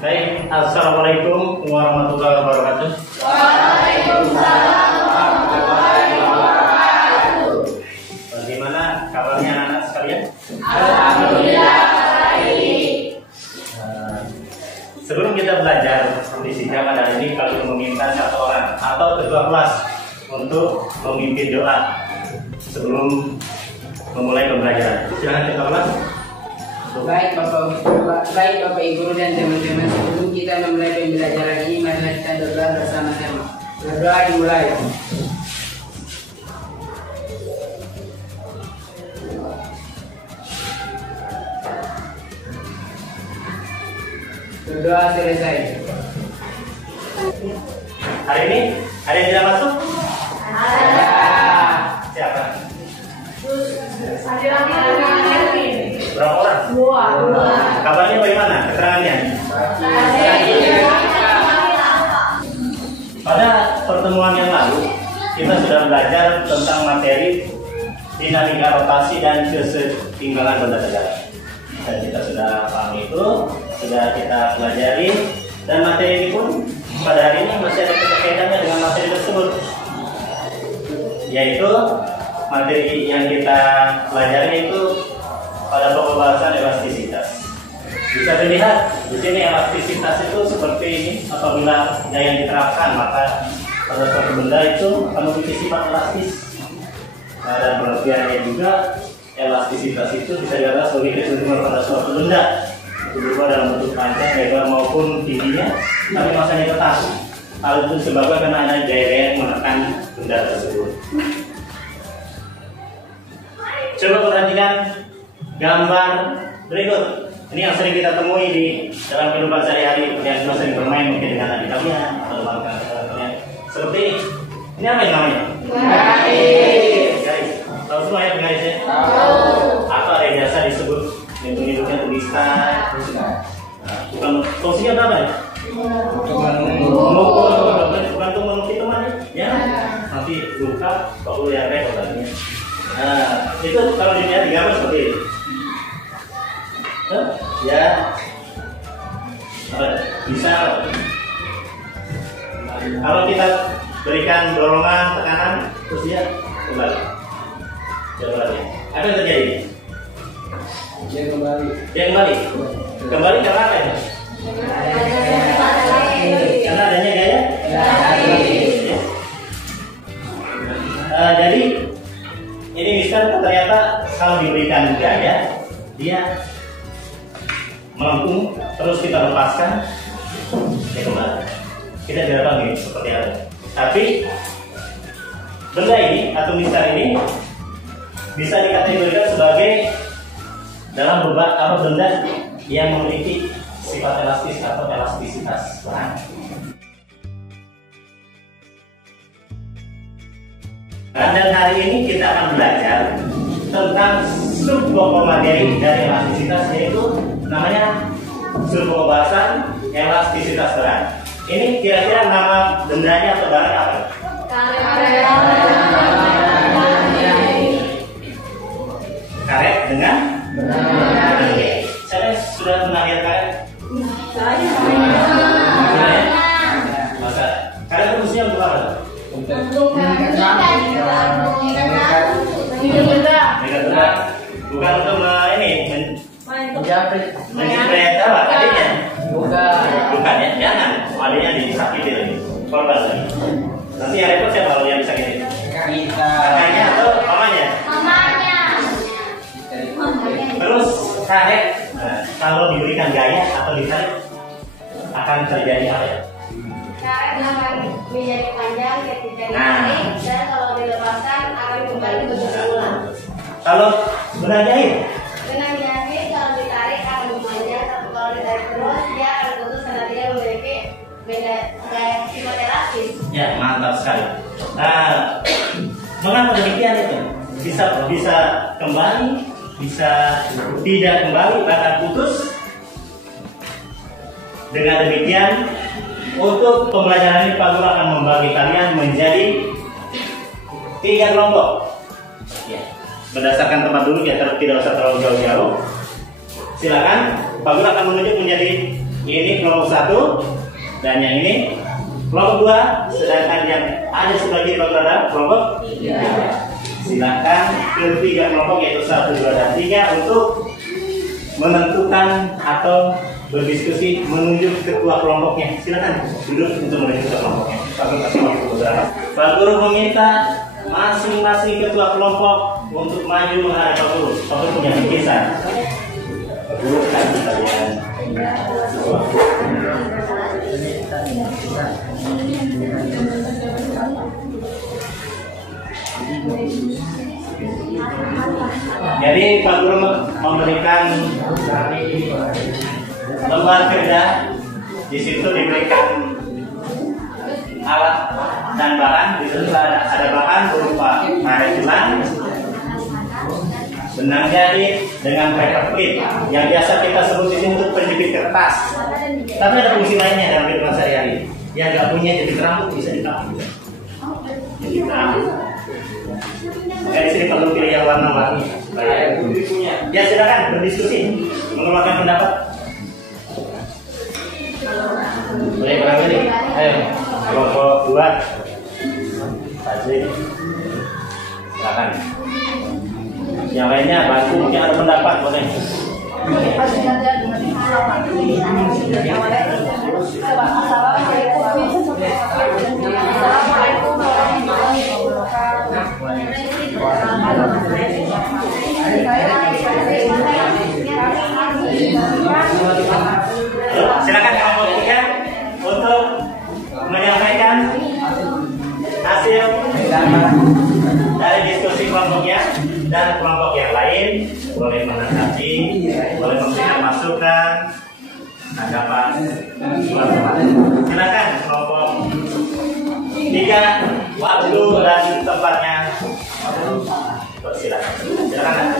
Baik, assalamualaikum warahmatullahi wabarakatuh. Waalaikumsalam warahmatullahi wabarakatuh. Bagaimana kabarnya anak-anak sekalian? Alhamdulillah baik. Sebelum kita belajar di sidang pada hari ini, kami meminta satu orang atau ketua kelas untuk memimpin doa sebelum memulai pembelajaran. Silakan ketua kelas. Baik Bapak Ibu dan teman-teman, sebelum kita memulai pembelajaran ini, mari kita berdoa bersama-sama. Berdoa dimulai. Berdoa selesai. Hari ini ada yang tidak masuk? Ada. Siapa? Ada Berapa orang? dua. Kabarnya bagaimana? Keterangannya? Pada pertemuan yang lalu kita sudah belajar tentang materi dinamika rotasi dan kesetimbangan benda negara. Dan kita sudah paham itu, sudah kita pelajari, dan materi ini pun pada hari ini masih ada keterkaitannya dengan materi tersebut, yaitu materi yang kita pelajari itu pada pokok bahasan elastisitas. Bisa dilihat di sini elastisitas itu seperti ini. Apabila daya yang diterapkan, maka pada suatu benda itu akan memiliki sifat elastis. Dan pengertiannya juga, elastisitas itu bisa dikatakan sebagai kecenderungan pada suatu benda, berubah dalam bentuk panjang, lebar maupun tingginya, tapi masanya tetap. Hal itu sebabnya karena ada daya yang menekan benda tersebut. Coba perhatikan gambar berikut. Ini yang sering kita temui di dalam kehidupan sehari-hari, yang kita sering bermain mungkin dengan adik kalian atau teman-teman. Seperti ini. Ini apa yang namanya? Garis. Tahu semua ya penggarisnya? Tahu. Atau ada yang biasa disebut bentuk-bentuknya tulisan. Bukan fungsinya berapa ya? Bukan untuk menukik teman ya. Nanti buka kalau yang repot tadinya. Nah, itu kalau dilihat di gambar seperti ini. Ya, bisa. Kalau kita berikan dorongan, tekanan, terus dia kembali. Jawabannya, apa yang terjadi? Dia kembali. Dia kembali. Kembali karena apa ya? Karena adanya gaya. Jadi ini misalnya ternyata kalau diberikan gaya, dia melengkung, terus kita lepaskan, dia kembali. Kita tidak tahu ini seperti apa. Tapi benda ini atau misal ini bisa dikategorikan sebagai dalam beberapa benda yang memiliki sifat elastis atau elastisitas. Dan hari ini kita akan belajar tentang subpokok materi dari elastisitas, yaitu namanya subpokok bahasan elastisitas terang. Ini kira-kira nama bendanya atau barang apa? Karet dengan saya sudah pernah lihat karet. Masa karet itu fungsinya untuk apa? Bukan untuk ini menjepret apa adiknya? Bukan ya, jangan. Adiknya disakiti lagi, korban lagi. Nanti yang repot siapa kalau yang disakiti? Kakaknya atau mamanya? Terus karet, kalau diberikan gaya atau ditarik akan terjadi apa ya? Karet akan menjadi panjang ketika ditarik, dan kalau dilepaskan akan kembali bentuk semula. Kalau benang jahit? Benang jahit kalau ditarik akan memanjang, tapi kalau ditarik terus dia akan putus karena dia memiliki beda sifat elastis. Ya, mantap sekali. Nah, mengapa demikian itu? Bisa kembali, bisa tidak kembali, bahkan putus. Dengan demikian, untuk pembelajaran ini Pak Guru akan membagi kalian menjadi 3 kelompok. Ya, berdasarkan tempat duduk ya, tidak usah terlalu jauh-jauh. Silakan, Pak Guru akan menunjuk menjadi ini kelompok 1 dan yang ini kelompok 2, sedangkan yang ada sebagai saudara kelompok 3. Silakan ketiga kelompok yaitu 1, 2, dan 3 untuk menentukan atau berdiskusi menunjuk ketua kelompoknya. Silakan duduk untuk menunjuk ketua kelompoknya. Pak Guru meminta masing-masing ketua kelompok untuk maju menghadap Pak Guru. Pak Guru punya bingkisan. Guru kan kalian. Jadi Pak Guru memberikan lembar kerja, di situ diberikan alat dan bahan. Di situ ada bahan berupa karet gelang, benang jahit dengan paper clip yang biasa kita sebut ini untuk penjepit kertas. Tapi ada fungsi lainnya dalam kehidupan sehari-hari. Yang nggak punya jepit rambut bisa dipakai. Makanya di sini perlu pilih yang warna-warni. Ya silakan berdiskusi, mengeluarkan pendapat. Boleh berapa nih? Ayo, kelompok 2. Tasik. Silakan. Yang lainnya bantu mungkin ada pendapat boleh. Silakan kelompok 3 untuk menyampaikan hasil dari diskusi kelompoknya, dan kelompok yang lain boleh menanggapi, boleh memberikan masukan, tanggapan. Silakan kelompok 3, waktu dan tempatnya. Silakan.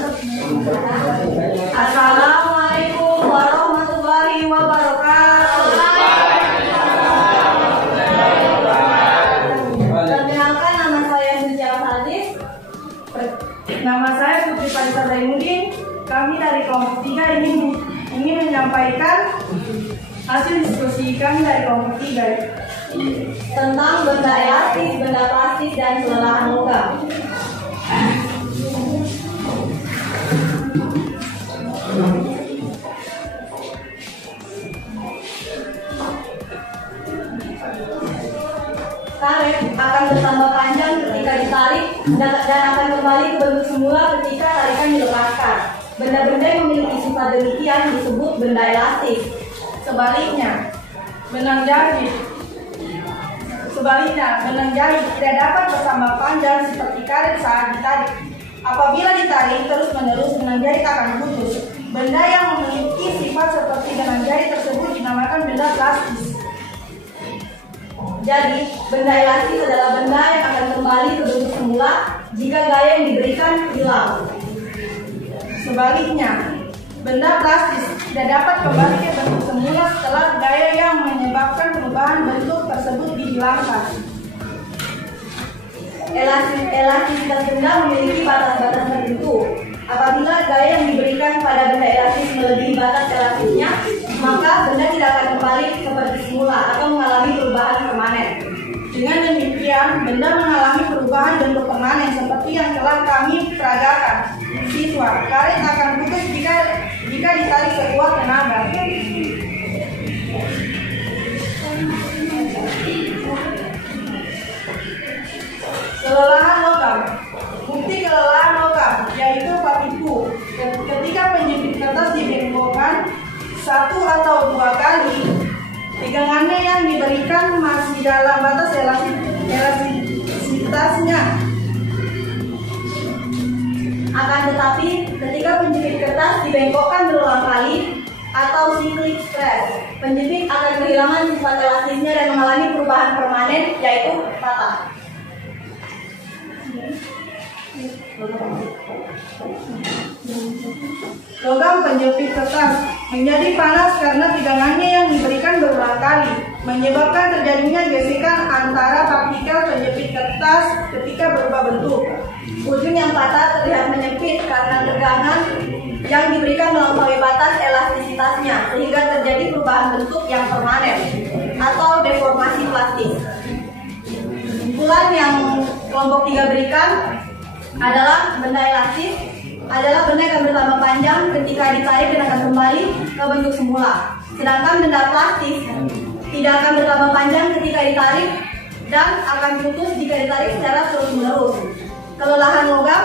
Assalamualaikum warahmatullahi wabarakatuh. Perkenalkan, nama saya Sintia Hadis. Nama saya Putri Parisa Zainuddin. Kami dari kelompok 3 ingin menyampaikan hasil diskusi kami dari kelompok 3 Tentang benda elastis, benda plastik, dan kelelahan logam. Karet akan bertambah panjang ketika ditarik dan akan kembali ke bentuk semula ketika tarikan dilepaskan. Benda-benda yang memiliki sifat demikian disebut benda elastis. Sebaliknya, benang jahit tidak dapat bertambah panjang seperti karet saat ditarik. Apabila ditarik terus-menerus, benang jahit akan putus. Benda yang memiliki sifat seperti benang jahit tersebut dinamakan benda plastis. Jadi, benda elastis adalah benda yang akan kembali ke bentuk semula jika gaya yang diberikan hilang. Sebaliknya, benda plastis tidak dapat kembali ke bentuk semula setelah gaya yang menyebabkan perubahan bentuk tersebut dihilangkan. Elastisitas benda memiliki batas-batas tertentu. Apabila gaya yang diberikan pada benda elastis melebihi batas elastisnya, maka benda tidak akan kembali seperti semula atau mengalami perubahan permanen. Dengan demikian, benda mengalami perubahan bentuk permanen seperti yang telah kami peragakan. Siswa, karet akan putus jika ditarik sekuat tenaga. Kelelahan logam. Bukti kelelahan logam yaitu patipu. Ketika penjepit kertas dibengkokkan 1 atau 2 kali, pegangannya yang diberikan masih dalam batas elastisitasnya. Akan tetapi, ketika penjepit kertas dibengkokkan berulang kali atau cyclic stress, penjepit akan kehilangan sifat elastisnya dan mengalami perubahan permanen, yaitu patah. Logam penjepit kertas menjadi panas karena pegangannya yang diberikan berulang kali, menyebabkan terjadinya gesekan antara partikel penjepit kertas ketika berubah bentuk. Ujung yang patah terlihat menyempit karena tegangan yang diberikan melampaui batas elastisitasnya sehingga terjadi perubahan bentuk yang permanen atau deformasi plastis. Kesimpulan yang kelompok 3 berikan adalah benda elastis adalah benda yang bertambah panjang ketika ditarik dan akan kembali ke bentuk semula. Sedangkan benda plastis tidak akan bertambah panjang ketika ditarik dan akan putus jika ditarik secara terus-menerus. Kelelahan logam,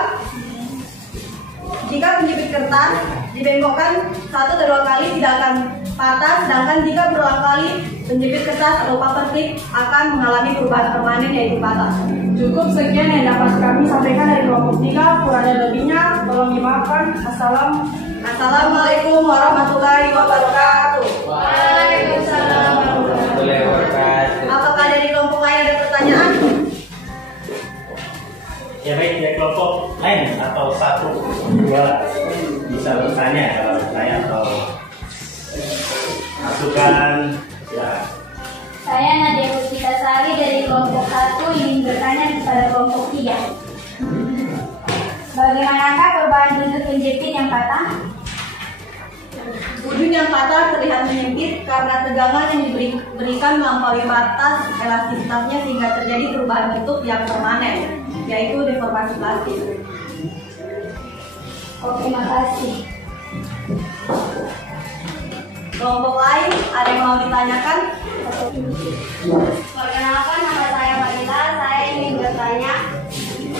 jika penjepit kertas dibengkokkan 1 atau 2 kali tidak akan patah, sedangkan jika berulang kali penjepit kertas atau paper clip akan mengalami perubahan permanen yaitu patah. Cukup sekian yang dapat kami sampaikan dari kelompok 3. Kurang dan lebihnya tolong dimaafkan. Assalamualaikum warahmatullahi wabarakatuh. Waalaikumsalam warahmatullahi wabarakatuh. Apakah dari kelompok lain ada pertanyaan? Ya baik, dari kelompok lain atau 1, 2 bisa bertanya kalau bertanya atau masukan ya. Saya Nadia Puspitasari dari kelompok 1 ingin bertanya kepada kelompok 3. Bagaimanakah perubahan bentuk penjepit yang patah? Ujung yang patah terlihat menyempit karena tegangan yang diberikan melampaui batas elastisitasnya sehingga terjadi perubahan bentuk yang permanen, yaitu deformasi plastis. Terima kasih. Kelompok lain ada yang mau ditanyakan? Perkenalkan, nama saya Marita. Saya ingin bertanya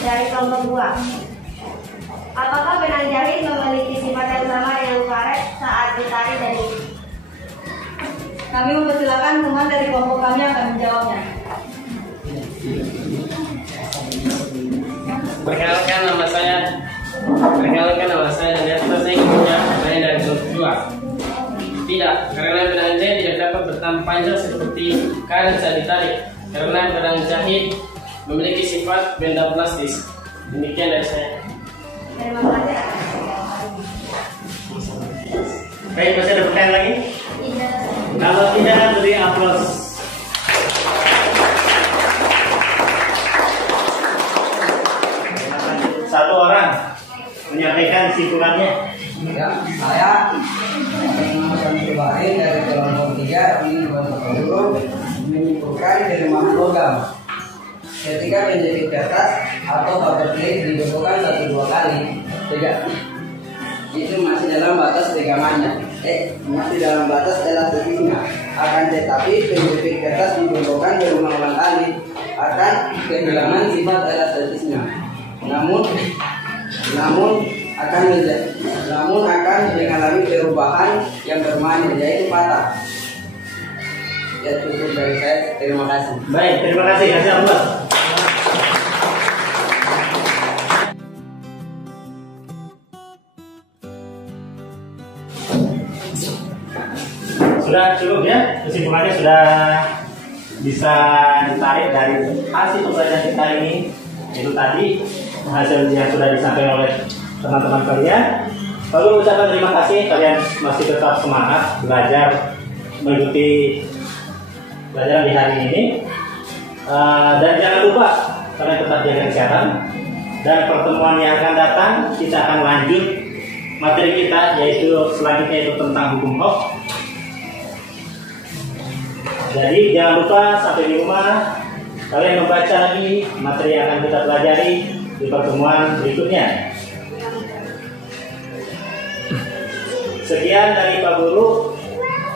dari kelompok 2. Apakah benang jahit memiliki sifat yang sama dengan karet saat ditarik dari? Kami mempersilakan teman dari kelompok kami akan menjawabnya. Perkenalkan nama saya dan saya ingin bertanya dari kelompok 2. Tidak, karena benang jahit tidak dapat bertambah panjang seperti karet saat ditarik. Karena benang jahit memiliki sifat benda plastis. Demikian dari saya. Terima kasih. Baik, masih ada pertanyaan lagi? Tidak. Kalau tidak, beri aplaus. Satu orang menyampaikan kesimpulannya. Ya, saya mengenalkan pribadi dari kelompok 3 ini dulu menyimpulkan kelemahan logam. Ketika penjepit kertas atau paper clip dibekukan 1-2 kali, itu masih dalam batas tegangannya, masih dalam batas elastisnya. Akan tetapi penjepit kertas dibekukan berulang-ulang kali akan kehilangan sifat elastisnya. Namun akan mengalami perubahan yang permanen yaitu patah. Ya, cukup dari saya. Terima kasih. Baik, terima kasih. Kasih aplaus. Sudah cukup ya, kesimpulannya sudah bisa ditarik dari hasil pembelajaran kita ini. Itu tadi hasil yang sudah disampaikan oleh teman-teman kalian. Lalu ucapkan terima kasih, kalian masih tetap semangat belajar mengikuti pelajaran di hari ini. Dan jangan lupa kalian tetap jaga kesehatan. Dan pertemuan yang akan datang kita akan lanjut materi kita, yaitu selanjutnya itu tentang hukum Hooke. Jadi jangan lupa sampai di rumah kalian membaca lagi materi yang akan kita pelajari di pertemuan berikutnya. Sekian dari Pak Guru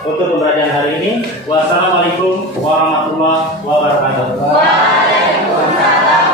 untuk pembelajaran hari ini. Wassalamualaikum warahmatullahi wabarakatuh. Waalaikumsalam.